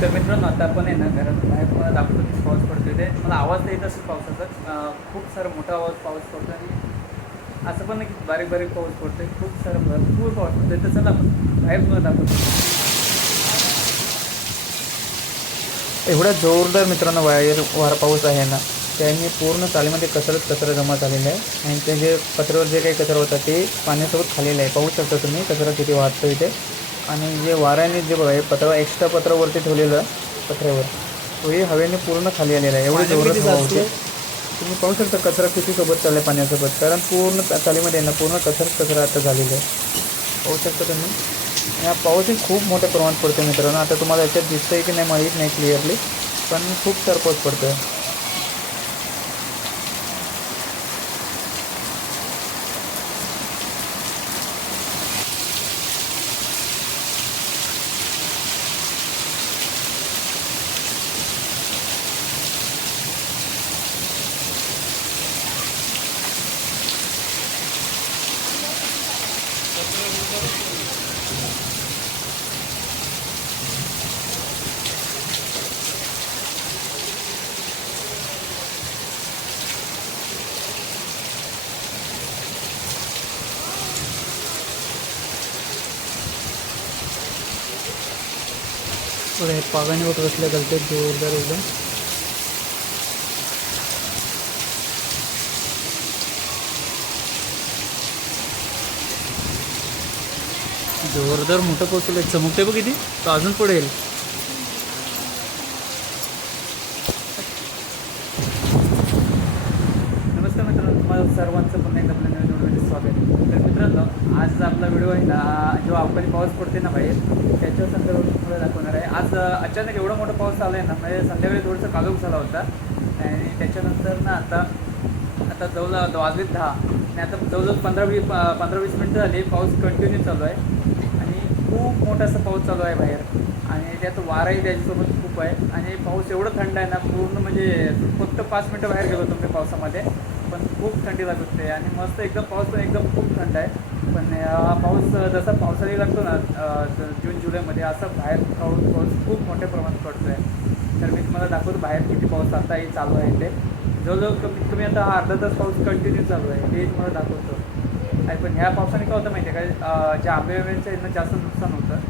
तर मित्रांनो आता आपण आहे ना घरात बाहेर तुम्हाला दाखवतो की पाऊस पडतोय ते मला आवाज तर येत असेल पावसाचा. खूप सारा मोठा आवाज पाऊस पडतो आणि असं पण नाही की बारीक बारीक पाऊस पडतोय. खूप सारा भरपूर पाऊस पडतो तर चला आपण बाहेर तुम्हाला दाखवतो एवढा जोरदार मित्रांनो बाहेर वार पाऊस आहे ना त्याने पूर्ण चालीमध्ये कचराच कचरा जमा झालेला आहे. आणि ते जे जे काही कचरा होता ते पाण्यासोबत खालेलं आहे. पाहू शकता तुम्ही कचरा किती वाहतो इथे आणि जे वाऱ्याने जे बघा हे पत्र एक्स्ट्रा पत्रावरती ठेवलेलं पत्र्यावर तोही हवेने पूर्ण खाली आलेला आहे. एवढे जोरात हवा होते. तुम्ही पाहू शकता कचरा किती सोबत चालला आहे पाण्यासोबत कारण पूर्ण चालीमध्ये आहे ना पूर्ण कचराच कचरा आता झालेला आहे. पाहू शकता तुम्ही. हा पाऊसही खूप मोठ्या प्रमाणात पडतो मित्रांनो. आता तुम्हाला याच्यात दिसतंय की नाही माहीत नाही क्लिअरली पण खूप सारा पाऊस पडतो आहे बघा हे पागाने वगैरे कसल्या घालते जोरदार एकदम. जोरदार मोठं पोचलं चमकते बघ किती. तर अजून पुढे येईल. नमस्कार मित्रांनो तुम्हाला सर्वांचं पुन्हा एकदा आपल्या नवीन व्हिडिओमध्ये स्वागत. आहे तर मित्रांनो आज आपला व्हिडिओ आहे ना जेव्हा अवकाळी पाऊस पडते ना बाहेर त्याच्या संदर्भात तुम्हाला दाखवणार आहे आज अ, अचानक एवढा मोठा पाऊस आला आहे ना म्हणजे संध्याकाळी थोडंसं कालोख झाला होता. आणि त्याच्यानंतर ना आता आता जवळ वाजलेत दहा. आणि आता जवळजवळ पंधरा वीस पंधरा वीस मिनटं झाली पाऊस कंटिन्यू चालू आहे. आणि खूप मोठा असा पाऊस चालू आहे बाहेर. आणि त्यात वाराही त्याच्यासोबत खूप आहे. आणि पाऊस एवढं थंड आहे ना पूर्ण म्हणजे फक्त पाच मिनटं बाहेर गेलो होतो मी पावसामध्ये. पण खूप थंडी लागते आणि मस्त एकदम पाऊस पण एकदम खूप थंड आहे. पण हा पाऊस जसा पावसाळी लागतो ना जून जुलैमध्ये असा बाहेर पाऊस पाऊस खूप मोठ्या प्रमाणात पडतो आहे तर मी तुम्हाला दाखवतो बाहेर किती पाऊस आता हे चालू आहे ते जवळजवळ कमीत कमी आता हा अर्धा तास पाऊस कंटिन्यू चालू आहे. ते तुम्हाला दाखवतो. आणि पण ह्या पावसाने काय होतं माहिती आहे का ज्या आंबे आंब्यांचं यांना जास्त नुकसान होतं.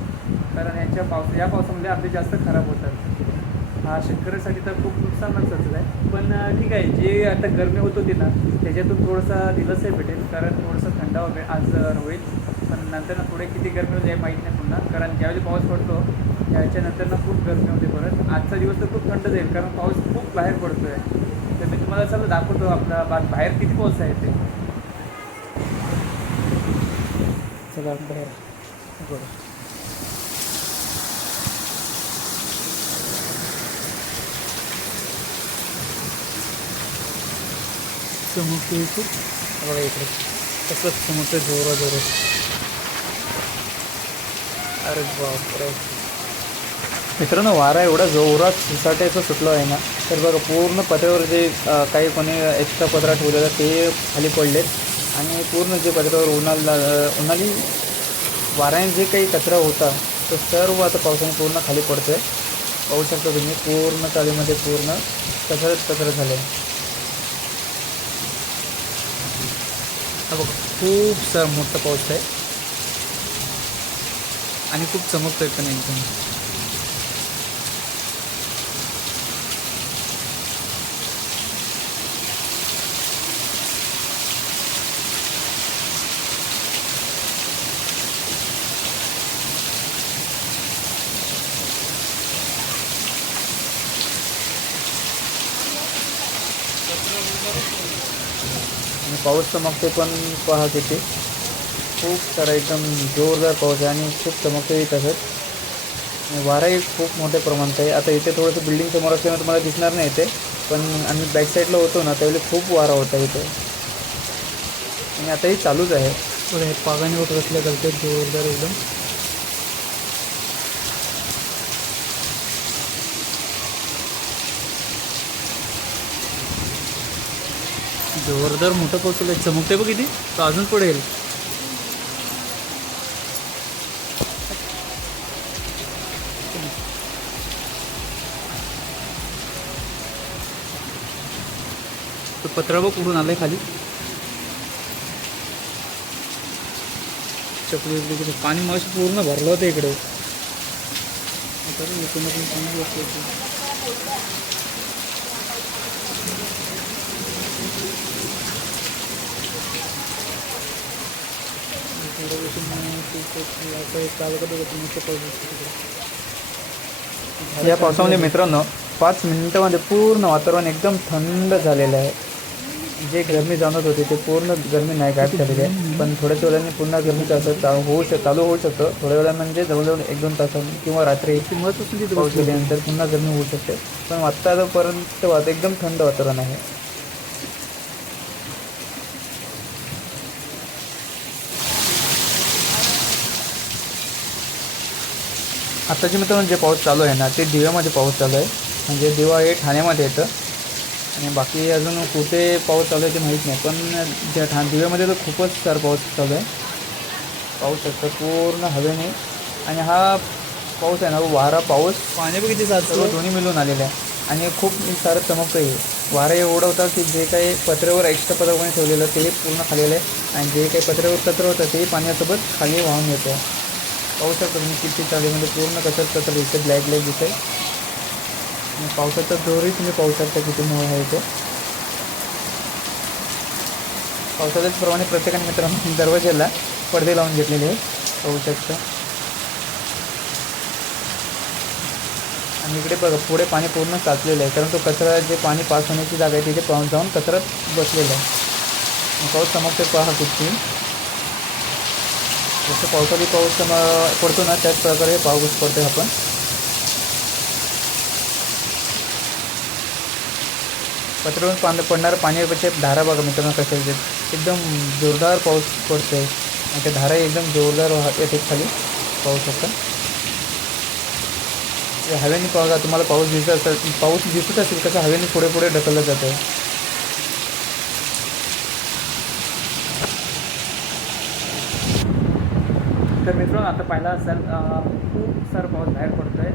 कारण यांच्या पावस या पावसामध्ये आंबे जास्त खराब होतात. हा शेतकऱ्यासाठी तर खूप नुकसानच आहे. पण ठीक आहे जे आता गरमी होत होती ना त्याच्यातून थोडंसं दिलासाही भेटेल कारण थोडंसं थंडावा भे आज होईल. पण नंतर ना थोडे किती गरमी होते माहीत नाही पुन्हा कारण ज्यावेळी पाऊस पडतो त्याच्यानंतर ना खूप गरमी होते परत. आजचा दिवस तर खूप थंड जाईल कारण पाऊस खूप बाहेर पडतो आहे तर मी तुम्हाला चला दाखवतो आपला बा बाहेर किती पाऊस आहे ते. चला बाहेर बरं. चमकते खूप बघा इकडे. कसं चमकते जोरा जोरात अरे बापरे. मित्रांनो वारा एवढा जोरात सुसाट्याचा सुटलो आहे ना तर बघा पूर्ण पत्र्यावर जे काही कोणी एक्स्ट्रा पत्रा ठेवलेला ते खाली पडलेत. आणि पूर्ण जे पत्र्यावर उन्हाला उन्हाळी वाऱ्याने जे काही कचरा होता तो सर्व आता पावसाने पूर्ण खाली पडतोय. पाहू शकता तुम्ही पूर्ण चालीमध्ये पूर्ण कचराच कचरा झाला आहे हा बघा खूप सा मोठा पाऊस आहे. आणि खूप चमकतो आहे पण एकदम. पाऊस चमकते पण पहा किती खूप सारा एकदम जोरदार पाऊस आहे आणि खूप चमकते तसंच. वाराही खूप मोठ्या प्रमाणात आहे. आता इथे थोडंसं बिल्डिंग समोर असल्यामुळे तुम्हाला दिसणार नाही इथे पण आम्ही बॅक साईडला होतो ना त्यावेळी खूप वारा होता इथे. आणि आताही चालूच आहे. हे पागाने होत असल्या करते जोरदार एकदम. जोरदार मोठं कौशल्य चमकते बघ किती. तो अजून पडेल तो पत्रा बघ उडून आलाय खाली. चकली पाणी मग पूर्ण भरलं होतं इकडे. या पावसामध्ये मित्रांनो पाच मिनिटामध्ये पूर्ण वातावरण एकदम थंड झालेलं आहे. जे गरमी जाणवत होती ते पूर्ण गरमी नाही गायब झालेली आहे. पण थोड्याच वेळाने पुन्हा गरमीचं असं चालू होऊ शक चालू होऊ शकतं. थोड्या वेळा म्हणजे जवळजवळ एक दोन तासांनी किंवा रात्री पाऊस गेल्यानंतर पुन्हा गरमी होऊ शकते. पण आत्तापर्यंत एकदम थंड वातावरण आहे. आत्ताचे मित्रांनो जे पाऊस चालू आहे ना ते दिव्यामध्ये पाऊस चालू आहे. म्हणजे दिवा हे ठाण्यामध्ये येतं. आणि बाकी अजून कुठे पाऊस चालू आहे ते माहीत नाही पण ज्या ठा दिव्यामध्ये तर खूपच सारा पाऊस चालू आहे. पाऊस शकतो पूर्ण हवेने आणि हा पाऊस आहे ना वारा पाऊस पाणी किती सर्व दोन्ही मिळून आलेलं आहे. आणि खूप सारं चमकतं आहे वारा एवढं होतं की जे काही पत्र्यावर एक्स्ट्रा पत्र कोणी ठेवलेलं तेही पूर्ण खालेलं आहे. आणि जे काही पत्र्यावर कचरा होतं तेही पाण्यासोबत खाली वाहून येतं. पाहू शकता तुम्ही किती चाळीमध्ये म्हणजे पूर्ण कसं कसं इथे ब्लॅक ब्लॅक दिसते आणि पावसाचा जोरही तुम्ही म्हणजे पाहू शकता किती मोह आहे इथे पावसाच्याच प्रमाणे प्रत्येकाने मित्रांनो दरवाज्याला पडदे लावून घेतलेले आहे पाहू शकता आणि इकडे बघा पुढे पाणी पूर्ण साचलेलं आहे कारण तो कचरा जे पाणी पास होण्याची जागा आहे तिथे पाहून जाऊन कचरा बसलेला आहे. पाऊस समजते पहा किती. जसं पावसाळी पाऊस पडतो ना त्याच प्रकारे पाऊस पडतो आपण. पत्रावरून पान पडणारं पाण्याचे धारा बघा मित्रांनो कशा एकदम जोरदार पाऊस पडतो आहे आणि त्या धारा एकदम जोरदार येते खाली. पाहू शकता. हवेने पावसा तुम्हाला पाऊस दिसत असेल पाऊस दिसत असेल कसं हवेने पुढे पुढे ढकललं जातं आहे तर मित्रांनो आता पाहिला असाल खूप सारा पाऊस बाहेर पडतो आहे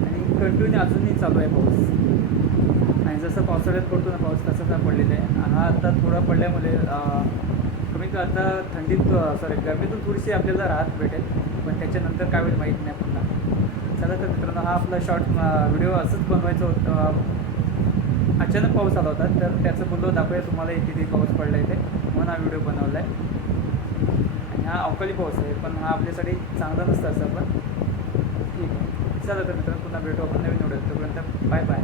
आणि कंटिन्यू अजूनही चालू आहे पाऊस. आणि जसं पावसाळ्यात पडतो ना पाऊस तसाच हा पडलेला आहे. हा आता थोडा पडल्यामुळे अं, कमी का आता थंडीत सॉरी गरमीतून थोडीशी आपल्याला राहत भेटेल पण त्याच्यानंतर काय होईल माहीत नाही पुन्हा. चला तर मित्रांनो हा आपला शॉर्ट व्हिडिओ असंच बनवायचं होतं. अचानक पाऊस आला होता तर त्याचं बोललो दाखवूया तुम्हाला किती पाऊस पडला इथे म्हणून हा व्हिडिओ बनवला आहे आणि हा अवकाळी पाऊस आहे पण हा आपल्यासाठी चांगला नसतं असं पण ठीक आहे. चला तर मित्रांनो पुन्हा भेटू आपण नवीन व्हिडिओ तोपर्यंत बाय बाय.